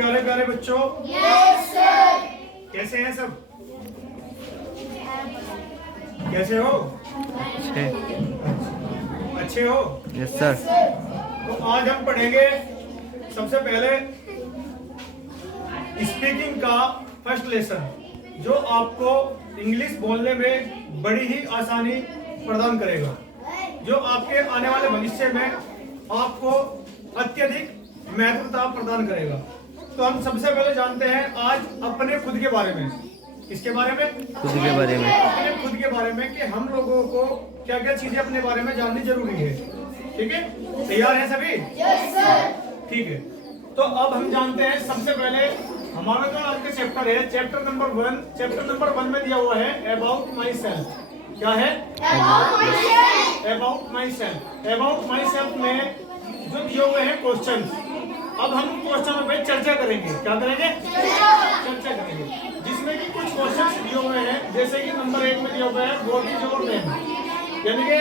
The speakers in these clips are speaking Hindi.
प्यारे प्यारे बच्चों, यस सर। कैसे हैं सब? कैसे हो? अच्छे हो? Yes sir. तो आज हम पढ़ेंगे सबसे पहले स्पीकिंग का फर्स्ट लेसन, जो आपको इंग्लिश बोलने में बड़ी ही आसानी प्रदान करेगा, जो आपके आने वाले भविष्य में आपको अत्यधिक महत्वता प्रदान करेगा। तो हम सबसे पहले जानते हैं आज अपने खुद के बारे में। किसके बारे में? खुद के बारे में। अपने खुद के बारे में कि हम लोगों को क्या क्या चीजें अपने बारे में जाननी जरूरी है। ठीक है, तैयार हैं सभी? Yes sir. ठीक है, तो अब हम जानते हैं सबसे पहले हमारा जो आज का चैप्टर है, चैप्टर नंबर 1। चैप्टर नंबर 1 में दिया हुआ है अबाउट माई सेल्फ। क्या है? About my self. About my self. About my self में जो दिए हुए हैं क्वेश्चन, अब हम क्वेश्चनों पे चर्चा करेंगे। क्या करेंगे? चर्चा करेंगे, जिसमें कि कुछ क्वेश्चन दिए हुए हैं, जैसे कि नंबर 1 में दिया हुआ है व्हाट इज योर नेम, यानी कि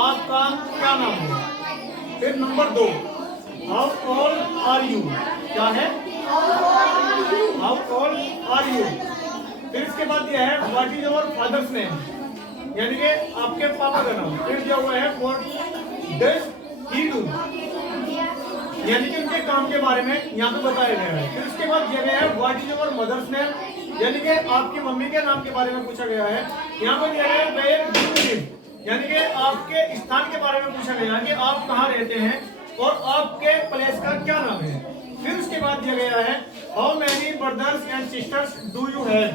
आपका क्या नाम है। फिर number 2 how old are you, क्या है? How old are you. फिर इसके बाद दिया है what is your father's name, यानी कि आपके पापा का नाम। फिर दिया हुआ है व्हाट डज ही डू, यानी कि उनके काम के बारे में यहाँ पे बताया गया है। फिर उसके बाद दिया गया है what is your mother's name, यानी कि आपकी मम्मी के नाम के बारे में पूछा गया है। यहाँ पर दिया गया है वेयर डू यू लिव, यानी कि आपके स्थान के बारे में पूछा गया है कि आप कहाँ रहते हैं और आपके प्लेस का क्या नाम है। फिर उसके बाद दिया गया है how many brothers and sisters do you have,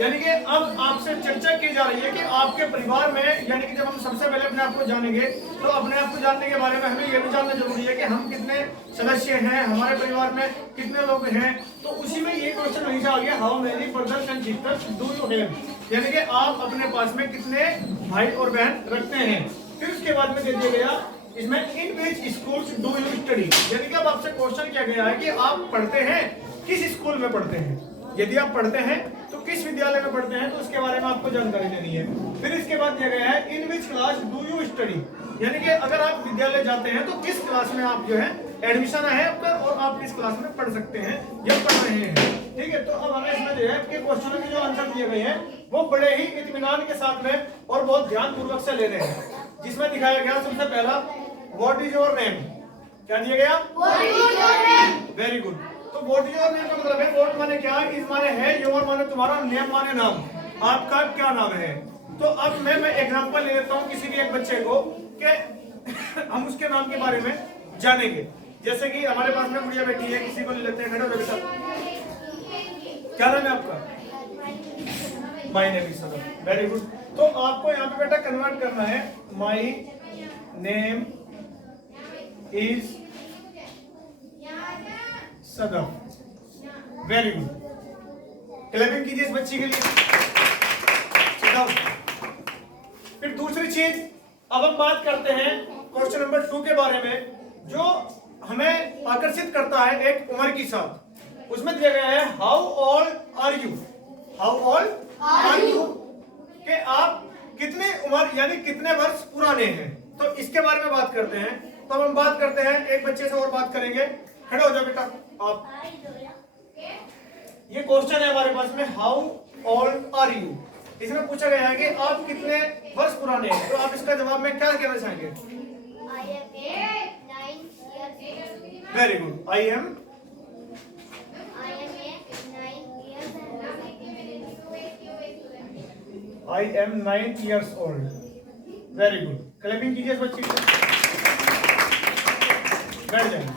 यानी कि अब आपसे चर्चा की जा रही है कि आपके परिवार में, यानी कि जब हम सबसे पहले अपने आप को जानेंगे तो अपने आप को जानने के बारे में हमें यह भी जानना जरूरी है कि हम कितने सदस्य हैं, हमारे परिवार में कितने लोग हैं। तो उसी में ये क्वेश्चन वहीं से आ गया how many brothers and sisters do you have, यानी कि आप अपने पास में कितने भाई और बहन रखते हैं। फिर उसके बाद में दे दिया गया इसमें इन which schools do you study, यानी कि अब आपसे क्वेश्चन किया गया है कि आप पढ़ते हैं किस स्कूल में पढ़ते हैं। यदि आप पढ़ते हैं तो किस विद्यालय में पढ़ते हैं, तो उसके बारे में आपको जानकारी देनी है। फिर इसके बाद दिया गया है in which class do you study, यानी कि अगर आप विद्यालय जाते हैं तो किस क्लास में आप जो है एडमिशन है आपका और आप किस क्लास में पढ़ सकते हैं या पढ़ रहे हैं। ठीक है, तो अब हमें इसमें जो है आपके क्वेश्चनों के जो आंसर दिए गए हैं वो बड़े ही इत्मीनान के साथ में और बहुत ध्यान पूर्वक से लेने हैं। जिसमें दिखाया गया सबसे पहला व्हाट इज योर नेम, क्या दिया गया? What is your name. Very good. तो व्हाट इज योर नेम का मतलब है व्हाट माने क्या, इज माने है, योर माने तुम्हारा, नेम माने नाम, आपका क्या नाम है। तो अब मैं एग्जांपल ले लेता हूँ किसी भी एक बच्चे को कि हम उसके नाम के बारे में जानेंगे। जैसे कि हमारे पास में गुड़िया बैठी है, किसी को ले लेते हैं। खड़े हो बेटा, क्या नाम है आपका? My name is Sadaf. Very good. तो आपको यहाँ पे बेटा कन्वर्ट करना है my name is Sadaf. Very good, clapping कीजिए इस बच्ची के लिए। फिर दूसरी चीज, अब हम बात करते हैं क्वेश्चन नंबर 2 के बारे में, जो हमें आकर्षित करता है एक उम्र के साथ। उसमें दिया गया है how old are you, how old are you, कि आप कितने उम्र यानी कितने वर्ष पुराने हैं। तो इसके बारे में बात करते हैं। तो अब हम बात करते हैं एक बच्चे से और बात करेंगे। खड़े हो जाओ बेटा आप। ये क्वेश्चन है हमारे पास में हाउ ओल्ड आर यू। इसमें पूछा गया है कि आप कितने वर्ष पुराने हैं। तो आप इसका जवाब में क्या कहना चाहेंगे? Very good, I am 9 years old। Very good, clapping कीजिए इस बच्ची को। बैठ जाएंगे।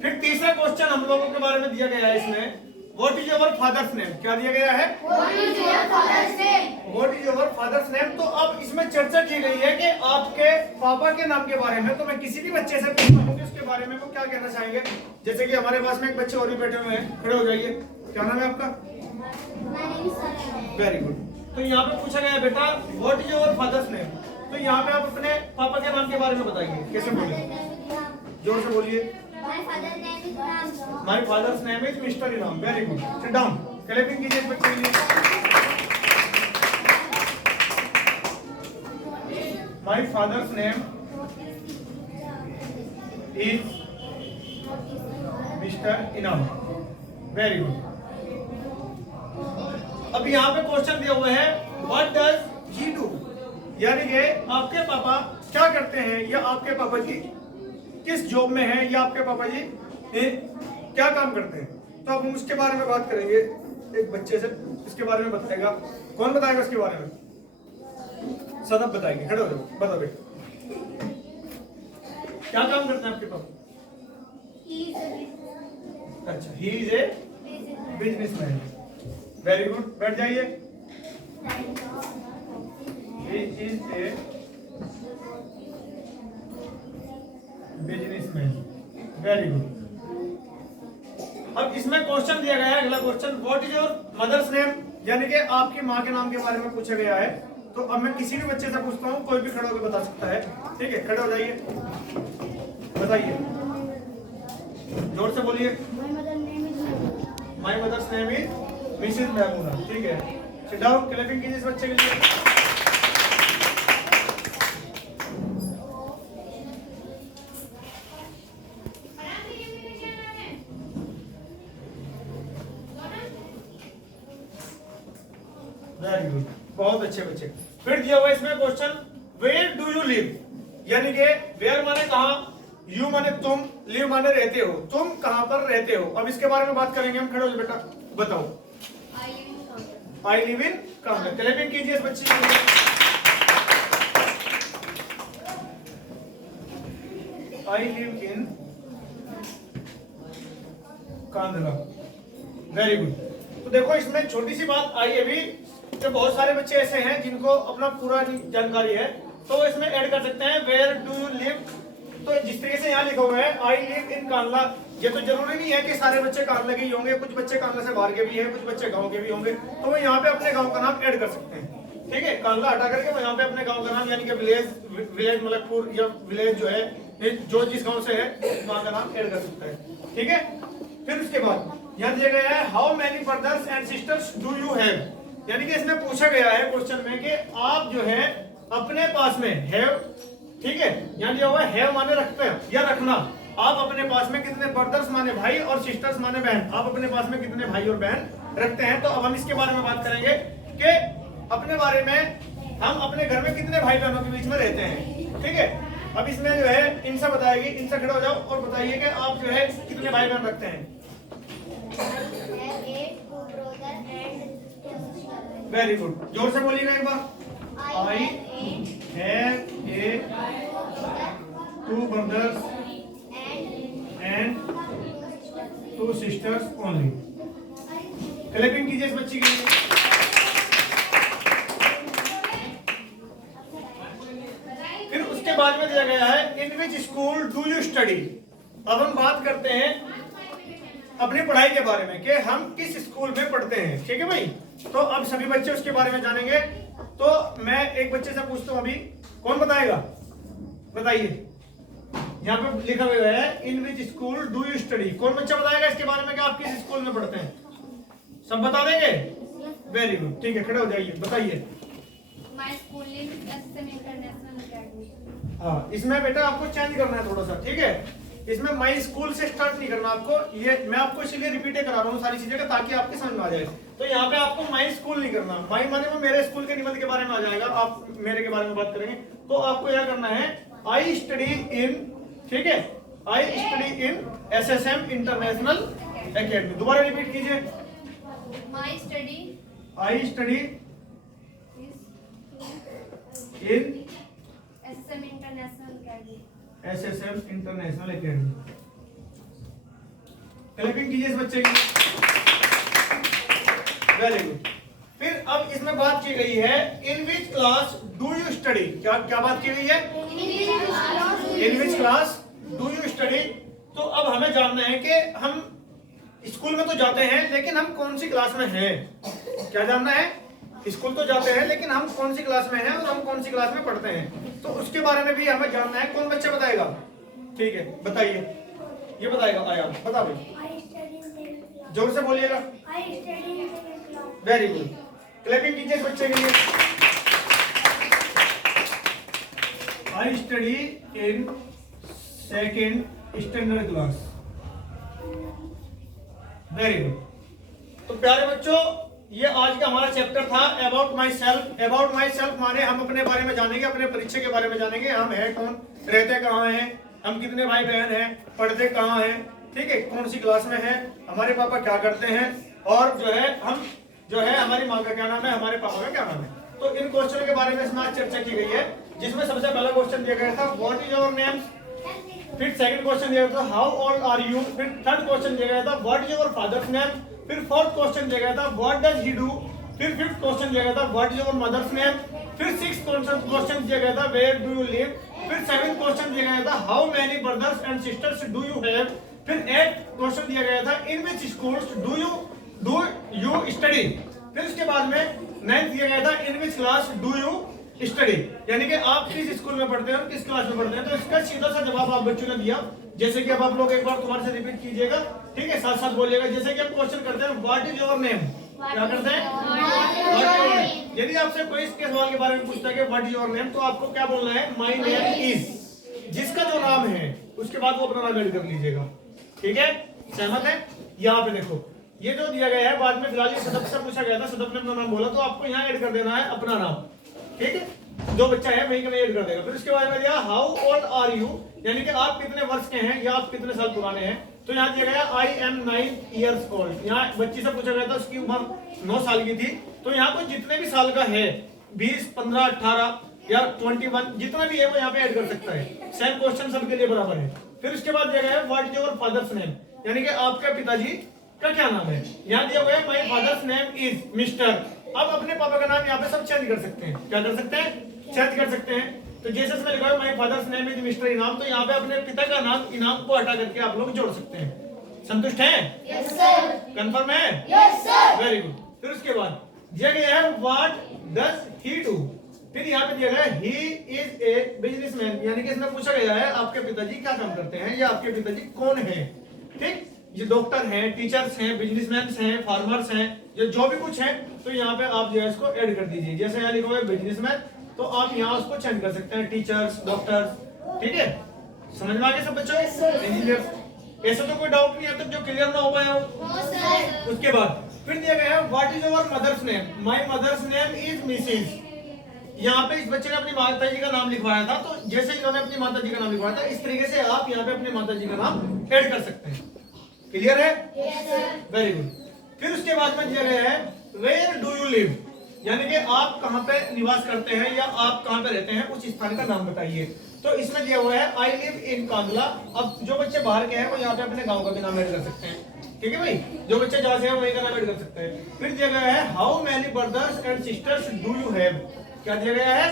फिर तीसरा क्वेश्चन हम लोगों के बारे में दिया गया है इसमें, what is your father's name, क्या दिया गया है? What is your father's name. What is your father's name. तो अब इसमें चर्चा की गई है कि आपके पापा के नाम के बारे में। तो मैं किसी भी बच्चे से पूछता हूँ कि उसके बारे में वो क्या कहना चाहेंगे। जैसे कि हमारे पास में एक बच्चे और भी बैठे हुए हैं, खड़े हो जाइए। क्या नाम है आपका? Very good. तो यहाँ पे पूछा गया है बेटा what is your father's name. तो यहाँ पे आप अपने पापा के नाम के बारे में बताइए। कैसे बोलिए? जोर से बोलिए। My father's name is Mr Inam. Very good, sit down. Clapping कीजिए इस बच्चे के लिए। My father's name is Mr Inam. Very good. अब यहाँ पे क्वेश्चन दिया हुआ है व्हाट डज ही डू, यानी कि आपके पापा क्या करते हैं, या आपके पापा जी किस जॉब में हैं, या आपके पापा जी क्या काम करते हैं। तो अब हम उसके बारे में बात करेंगे एक बच्चे से, इसके बारे में बताएगा। कौन बताएगा इसके बारे में? सदब बताएंगे। खड़े हो जाओ, बताओ बेटा क्या काम करते हैं आपके पापा? अच्छा, he is a businessman. Very good, बैठ जाइए। He is a businessman. Very good. अब इसमें क्वेश्चन दिया गया है, अगला question what is your mother's name, यानी कि आपकी माँ के नाम के बारे में पूछा गया है। तो अब मैं किसी भी बच्चे से पूछता हूँ, कोई भी खड़े होकर बता सकता है। ठीक है, खड़े हो जाइए, बताइए, जोर से बोलिए। My mother's name is Mrs Mahmuna. ठीक है, सिट डाउन। क्लैपिंग कीजिए इस बच्चे के लिए। वेरी गुड, बहुत अच्छे बच्चे। फिर दिया हुआ इसमें question where do you live, यानी कि वेयर माने कहाँ, यू माने तुम, लिव माने रहते हो, तुम कहाँ पर रहते हो। अब इसके बारे में बात करेंगे हम। खड़े हो जाओ बेटा, बताओ। I live in Kangra. Clapping कीजिए इस बच्चे के लिए। I live in Kangra. Very good. तो देखो इसमें छोटी सी बात आई है भी, तो बहुत सारे बच्चे ऐसे हैं जिनको अपना पूरा जानकारी है, तो इसमें ऐड कर सकते हैं वेयर डू यू लिव। तो जिस तरीके से यहाँ लिखा हुआ है आई लिव इन कांगड़ा, ये तो जरूरी नहीं है कि सारे बच्चे कांगड़ा के ही होंगे, कुछ बच्चे कांगड़ा से बाहर के भी हैं, कुछ बच्चे गांव के भी होंगे, तो वो यहाँ पे अपने गांव का नाम ऐड कर सकते हैं। ठीक है, कांगड़ा हटा करके वो यहाँ पे अपने गांव का नाम, यानी कि विलेज मलकपुर या विलेज जो है, जो जिस गाँव से है वहाँ का नाम ऐड कर सकता है। ठीक है, फिर उसके बाद यहाँ दिया गया है how many brothers and sisters do you have, यानी कि इसमें पूछा गया है क्वेश्चन में कि आप जो है अपने पास में हैव, ठीक है, यहाँ दिया हुआ है हैव माने रखते हैं या रखना, आप अपने पास में कितने ब्रदर्स माने भाई और सिस्टर्स माने बहन, आप अपने पास में कितने भाई और बहन रखते हैं। तो अब हम इसके बारे में बात करेंगे कि अपने बारे में हम अपने घर में कितने भाई बहनों के बीच में रहते हैं। ठीक है, अब इसमें जो है इनसे बताएगी, इनसे खड़े हो जाओ और बताइए कि आप जो है कितने भाई बहन रखते हैं। वेरी गुड, जोर से बोलिएगा एक बार। I have a 2 brothers and 2 sisters only। Clapping कीजिए इस बच्ची के लिए। फिर उसके बाद में दिया गया है in which school do you study. अब हम बात करते हैं अपनी पढ़ाई के बारे में कि हम किस स्कूल में पढ़ते हैं। ठीक है भाई, तो अब सभी बच्चे उसके बारे में जानेंगे। तो मैं एक बच्चे से पूछता हूं अभी, कौन बताएगा? बताइए, यहाँ पे लिखा हुआ है in which school do you study. कौन बच्चा बताएगा इसके बारे में कि आप किस स्कूल में पढ़ते हैं? सब बता देंगे? वेरी गुड, ठीक है, खड़े हो जाइए, बताइए। हाँ, इसमें बेटा आपको चेंज करना है थोड़ा सा। ठीक है, इसमें माई स्कूल से स्टार्ट नहीं करना आपको, ये मैं आपको इसीलिए रिपीट करा रहा हूँ सारी चीजें का, ताकि आपके समझ में आ जाए। तो यहाँ पे आपको माई स्कूल नहीं करना, माई माने वो मेरे स्कूल के निबंध के बारे में आ जाएगा, आप मेरे के बारे में बात करेंगे। तो आपको यह करना है आई स्टडी इन, ठीक है, I study in SSM International Academy. दोबारा रिपीट कीजिए। My study I study in SSM International Academy। SSM International Academy. Clapping कीजिए इस बच्चे की। Very good. फिर अब इसमें बात की गई है in which class do you study. क्या क्या बात की गई है? In which class do you study. तो अब हमें जानना है कि हम स्कूल में तो जाते हैं लेकिन हम कौन सी क्लास में हैं। क्या जानना है? स्कूल तो जाते हैं लेकिन हम कौन सी क्लास में हैं और हम कौन सी क्लास में पढ़ते हैं, तो उसके बारे में भी हमें जानना है। कौन बच्चा बताएगा? ठीक है, बताइए, ये बताएगा। आया, बता भाई, जोर से बोलिएगा। वेरी गुड, क्लैपिंग कीजिए इस बच्चे के लिए। आई study in second standard class. Very good. तो प्यारे बच्चों, ये आज का हमारा चैप्टर था about my self. About my self माने हम अपने बारे में जानेंगे, अपने परिचय के बारे में जानेंगे। हम है कौन, रहते कहाँ हैं, हम कितने भाई बहन हैं, पढ़ते कहाँ हैं, ठीक है, कौन सी क्लास में है, हमारे पापा क्या करते हैं, और जो है हम जो है हमारी माँ का क्या नाम है, हमारे पापा का क्या नाम है। तो इन क्वेश्चन के बारे में इसमें आज चर्चा की गई है, जिसमें सबसे पहला क्वेश्चन दिया गया था व्हाट इज योर नेम। फिर सेकंड क्वेश्चन दिया गया था हाउ ओल्ड आर यू। फिर थर्ड क्वेश्चन दिया गया था what is your father's name. फिर फोर्थ क्वेश्चन दिया गया था व्हाट डज ही डू। फिर फिफ्थ क्वेश्चन दिया गया था what is your mother's name. फिर सिक्स्थ क्वेश्चन दिया गया था वेयर डू यू लिव। फिर सेवेंथ क्वेश्चन दिया गया था how many brothers and sisters do you have. फिर एट्थ क्वेश्चन दिया गया था in which schools do you study. फिर उसके बाद में नाइन्थ दिया गया था in which class do you study, यानी कि आप किस स्कूल में पढ़ते हैं और किस क्लास में पढ़ते हैं। तो इसका सीधा सा जवाब आप बच्चों ने दिया, जैसे कि अब आप लोग एक बार तुम्हारे से रिपीट कीजिएगा, ठीक है, साथ साथ बोलिएगा। जैसे कि हम क्वेश्चन करते हैं व्हाट इज योर नेम, क्या करते हैं, व्हाट इज योर नेम। यदि आपसे कोई इसके सवाल के बारे में पूछता है कि व्हाट इज योर नेम, तो आपको क्या बोलना है, माय नेम इज। जिसका जो नाम है उसके बाद वो अपना नाम ऐड कर लीजिएगा, ठीक है, सहमत है। यहाँ पे देखो ये जो दिया गया है, बाद में फिलहाल ये सदप से पूछा गया था, सदप ने अपना नाम बोला, तो आपको यहाँ ऐड कर देना है अपना नाम, ठीक है, जो बच्चा है वही का ऐड कर देगा। फिर उसके बाद में दिया हाउ ओल्ड आर यू, यानी कि आप कितने वर्ष के हैं या आप कितने साल पुराने हैं। तो यहाँ दिया गया आई एम 9 years old। यहाँ बच्ची से पूछा गया था उसकी उम्र 9 साल की थी। तो यहाँ को जितने भी साल का है, 20, 15, 18 या 21, जितना भी है वो यहाँ पे ऐड कर सकता है। सेम क्वेश्चन सबके लिए बराबर है। फिर उसके बाद दिया गया है what is your father's name, यानी कि आपके पिताजी का क्या नाम है। यहाँ दिया गया है my father's name is mister. अब अपने पापा का नाम यहाँ पे सब चेंज कर सकते हैं, क्या कर सकते हैं, चेंज कर सकते हैं। तो जैसे इसमें लिखा है my father's name is Mr इनाम, तो यहाँ पे अपने पिता का नाम इनाम को हटा करके आप लोग जोड़ सकते हैं। संतुष्ट हैं? Yes sir. कंफर्म है? Yes sir. Very good. फिर उसके बाद दिया गया है व्हाट डज ही डू। फिर यहाँ पे दिया गया है ही इज ए बिजनेसमैन, यानी कि इसमें पूछा गया है आपके पिताजी क्या काम करते हैं या आपके पिताजी कौन है। ठीक, ये डॉक्टर हैं, टीचर्स हैं, बिजनेसमैन हैं, फार्मर्स हैं, जो भी कुछ है, तो यहाँ पे आप जो है इसको ऐड कर दीजिए। जैसे यहाँ लिखा हुआ है बिजनेसमैन, तो आप यहाँ उसको चेंज कर सकते हैं, टीचर्स, डॉक्टर्स, ठीक है। समझ में आ गया सब बच्चों? इंजीनियर। ऐसा तो कोई डाउट नहीं है तब जो क्लियर ना हो पाया हो। उसके बाद फिर दिया गया है what is your mother's name. My mother's name is Mrs. यहाँ पे इस बच्चे ने अपनी माता जी का नाम लिखवाया था, तो जैसे इन्होंने अपनी माता जी का नाम लिखवाया था, इस तरीके से आप यहाँ पे अपनी माता जी का नाम ऐड कर सकते हैं। क्लियर है? Yes sir. Very good. फिर उसके बाद में दिया गया है वेयर डू यू लिव, यानी कि आप कहाँ पे निवास करते हैं या आप कहाँ पे रहते हैं, उस स्थान का नाम बताइए। तो इसमें दिया हुआ है आई लिव इन कांडला। अब जो बच्चे बाहर के हैं वो यहाँ पे अपने गांव का भी नाम ऐड कर सकते हैं, ठीक है भाई, जो बच्चे जहाँ से हैं वही का नाम ऐड कर सकते हैं। फिर दिया गया है how many brothers and sisters do you have. क्या दिया गया है,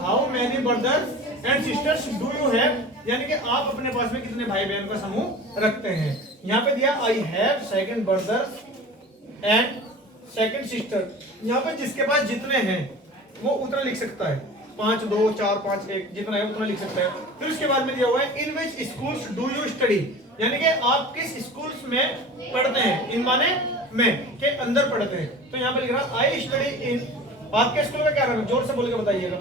how many brothers and sisters do you have, यानी कि आप अपने पास में कितने भाई बहन का समूह रखते हैं। यहाँ पे दिया I have second brothers and second sister. यहाँ पे जिसके पास जितने हैं वो उतना लिख सकता है, 5, 2, 4, 5, 1, जितना है उतना लिख सकता है। फिर उसके बाद में दिया हुआ है in which schools do you study, यानी कि आप किस स्कूल्स में पढ़ते हैं। इन माने में के अंदर पढ़ते हैं। तो यहाँ पे लिख रहा है आई स्टडी इन। आपके स्कूल का क्या नाम है, जोर से बोल के बताइएगा।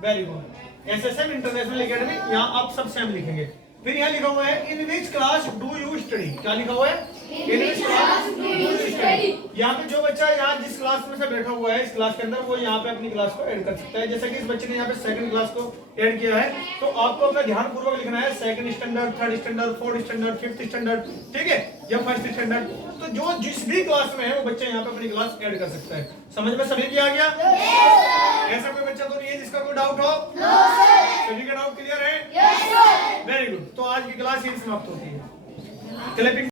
Very good, SSM international academy. यहाँ आप सब सेम लिखेंगे। फिर यहाँ लिखा हुआ है in which class do you study. क्या लिखा हुआ है, in which class do you study. यहाँ पे जो बच्चा यहाँ जिस क्लास में से बैठा हुआ है इस क्लास के अंदर, वो यहाँ पे अपनी क्लास को ऐड कर सकता है। जैसे कि इस बच्चे ने यहाँ पे सेकंड क्लास को ऐड किया है, तो आपको अपना ध्यान पूर्वक लिखना है second standard, third standard, fourth standard, fifth standard, ठीक है, या फर्स्ट स्टैंडर्ड। तो जो जिस भी क्लास में है वो बच्चा यहाँ पे अपनी क्लास ऐड कर सकता है। समझ में सभी की आ गया? ऐसा कोई बच्चा तो नहीं है जिसका कोई डाउट हो? सभी का डाउट क्लियर है? Very good. तो आज की क्लास यही समाप्त होती है। क्लैपिंग